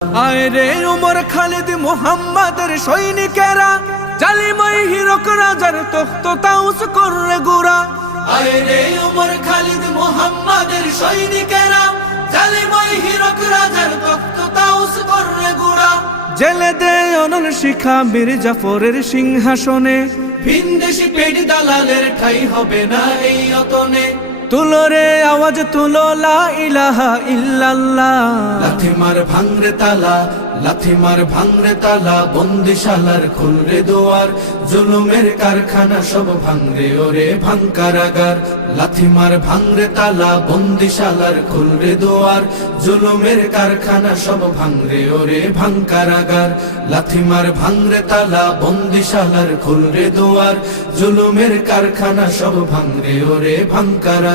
আয় রে উমর খালিদ মুহাম্মাদের সৈনিকেরা, জালিমাই হিরক রাজার তখ্ত তাউস করে গুড়া। আয় রে উমর খালিদ মুহাম্মাদের সৈনিকেরা, জালিমাই হিরক রাজার তখ্ত তাউস করে গুড়া। জেলে দে অনল শিখা বীর জাফরের সিংহাসনে, ভিনদেশি পেট দালালের ঠাই হবে না এই অতনে। তুলো রে আওয়াজ তুলো লা ইলাহা ইল্লাল্লাহ। লাথি মার ভাঙরে তালা, লাথি মার ভাঙরে তালা, বন্দিশালার খুলরে দুয়ার, জুলুমের কারখানা সব ভাঙরে ওরে ভাঙ কারাগার। লাথি মার ভাঙরে তালা, বন্দিশালার খুলরে দুয়ার, জুলুমের কারখানা সব ভাঙরে ওরে ভাঙ কারাগার। লাথি মার ভাঙরে তালা, বন্দিশালার খুলরে দুয়ার, জুলুমের কারখানা সব ভাঙরে ওরে ভাঙ কারাগার।